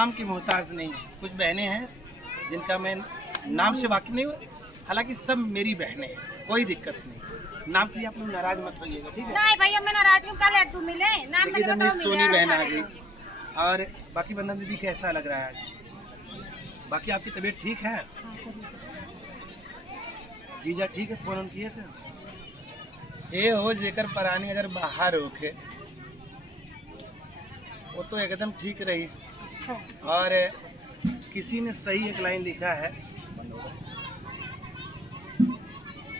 नाम की मोहताज नहीं। कुछ बहनें हैं जिनका मैं नाम से वाकिफ नहीं हूँ, हालांकि सब मेरी बहनें हैं, कोई दिक्कत नहीं। नाम की आप लोग नाराज मत होइएगा, ठीक है? नहीं भैया मैं नाराज हूँ, कल लड्डू मिले नाम देखिए इधर मेरी सोनी बहन आ गई। और बाकी बंदन दीदी कैसा लग रहा है आज? बाकी आपकी तबीयत ठीक है? जीजा ठीक है? फोन किए थे? ये हो जेकर परानी अगर बाहर होके वो तो एकदम ठीक रही। और किसी ने सही एक लाइन लिखा है,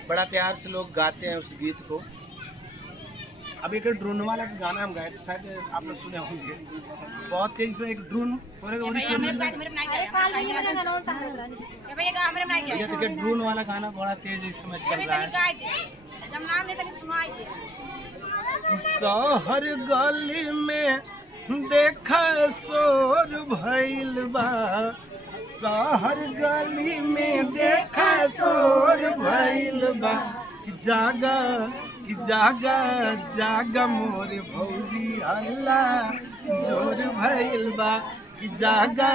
बड़ा प्यार से लोग गाते हैं उस गीत को। अब एक ड्रोन वाला गाना हम गाए थे, शायद आप लोग सुने होंगे। बहुत तेजी से एक ड्रोन ड्रोन वाला गाना बड़ा तेज इस समय चल रहा है। शहर गली में देखा शोर भइल बा, शहर गली में देखा शोर भइल बा, कि जागा कि जागा जागा मोर भौजी अल्लाह जोर भइल बा, कि जागा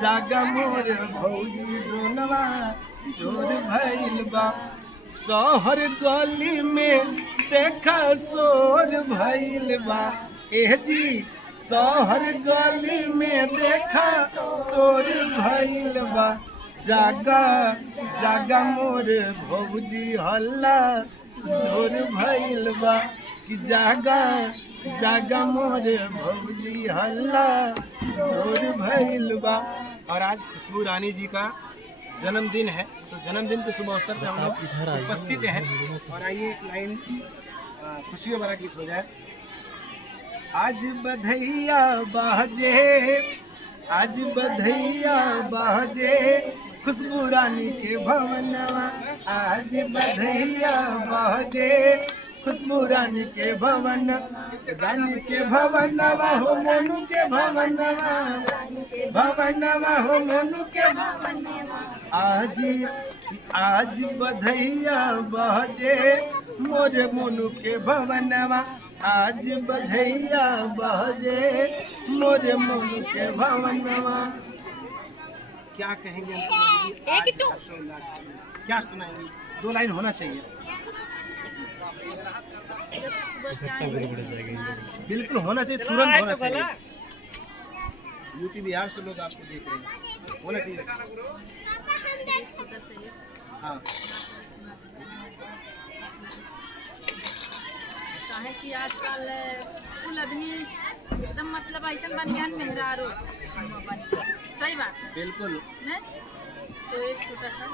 जागा मोर भौजी डोनवा जोर भइल बा। शहर गली में देखा शोर भइल बा, एह जी शहर गली में देखा शोर भइल बा, जागा जागा मोर भौजी हल्ला जोर भइल बा, कि जागा जागा मोर भौजी हल्ला जोर भइल बा। और आज खुशबू रानी जी का जन्मदिन है, तो जन्मदिन के शुभ अवसर पर हम लोग उपस्थित हैं। और आइए एक लाइन खुशियों भरा गीत हो जाए। आज बधैया बाजे, आज बधैया बाजे खुशबू रानी के भवनवा, आज बधैया बाजे खुशबू रानी के भवन, रानी के भवनवा हो मोनू के भवनवा, भवनवा हो मोनू के भवनवा। आज बधैया बाजे मोरे मोनू के भवनवा, आज बधैया बाजे मोरे मोनू के भवनवा। क्या कहेंगे? क्या सुनाएंगे? दो लाइन होना चाहिए, बिल्कुल होना चाहिए, तुरंत होना चाहिए। यूपी बिहार से लोग आपको देख रहे हैं, होना चाहिए। हाँ है कि आजकल कुल आदमी एकदम मतलब ऐसा बनियान मेहरारू सही बात बिल्कुल है। तो एक छोटा सा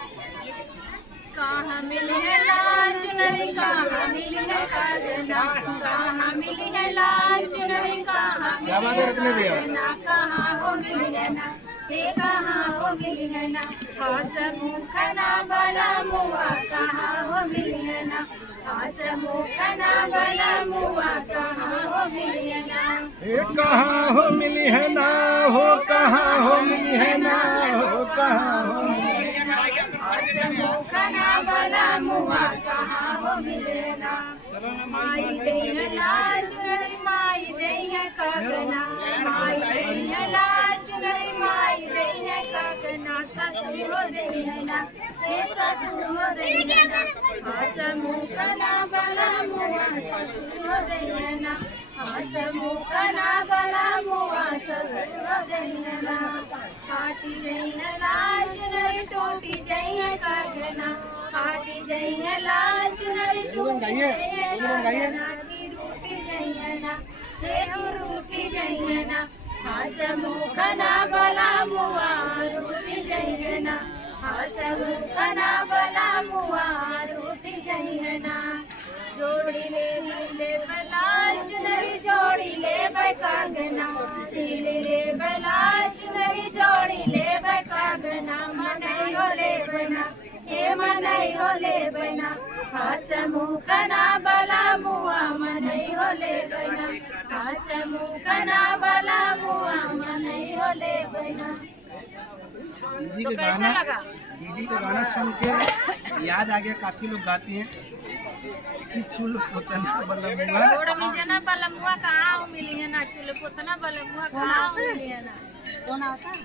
कहाँ मिली है लाल चुनरी, कहाँ मिली है कागना, कहाँ मिली है लाल चुनरी, कहाँ मिली है कागना, कहाँ हो मिली है ना, हे कहाँ हो मिली है ना, हसमुखना बला मुआ, कहाँ हो मिली है ना, हसमुखना बला मुआ, कहाँ हो मिली है ना, हे कहाँ हो मिली है ना, हो कहाँ हो मिली है ना, हो कहाँ हो मिली है ना, हसमुखना बला मुआ, कहाँ हो मिली है ना। माई दई है लाल चुनरी, माई दई है कागना, माई दई है लाल चुनरी, माई दई है कागना, ससुर हो दई है ना, हे ससुर हो दई है ना, हसमुखना बला मुआ, ससुर हो दई है ना, हसमुखना बला मुआ, ससुर हो दई है ना। फाटी जई है लाल चुनरी, टूटी जई है कागना, फाटी जई है लाल चुनरी, टूटी जई है कागना, की रूठी जई है ना, हे रूठी जई है ना, हसमुखना बला मुआ, रूठी जई है ना, हसमुखना बला मुआ, रूठी जई है ना। जोड़ी ले लाल चुनरी, जोड़ी ले कागना, सिली ले लाल चुनरी, जोड़ी ले कागना, मनई हो ले बना, हे मनई हो ले बना, हसमुखना बला मुआ, मनई हो ले बना, हसमुखना बला मुआ, मनई हो ले बना। दीदी का गाना सुन के याद आ गया, काफी लोग गाती हैं कि चुल पोतना बलमुआ, जना बलमुआ कहाँ मिली है ना, चुल पोतना बलमुआ कहाँ मिली है ना। कौन आता है